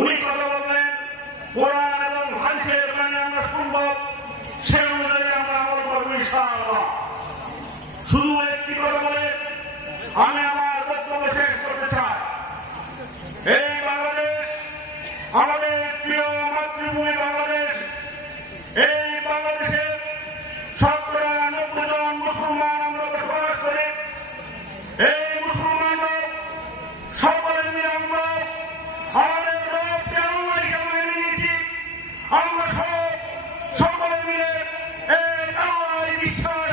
উনি কথা বলবেন কোরআন এবং হাদিসের মানে আমরা শুনব, সে অনুযায়ী আমরা আমল করব ইনশাআল্লাহ। শুধু একটি কথা বলে আমি আমার বক্তব্য শেষ করতে চাই। এই বাংলাদেশ, আমাদের প্রিয় মাতৃভূমি বাংলাদেশ, এই বাংলাদেশের শতকরা নব্বই জন মুসলমান আমরা বসবাস করি। এই Krishna.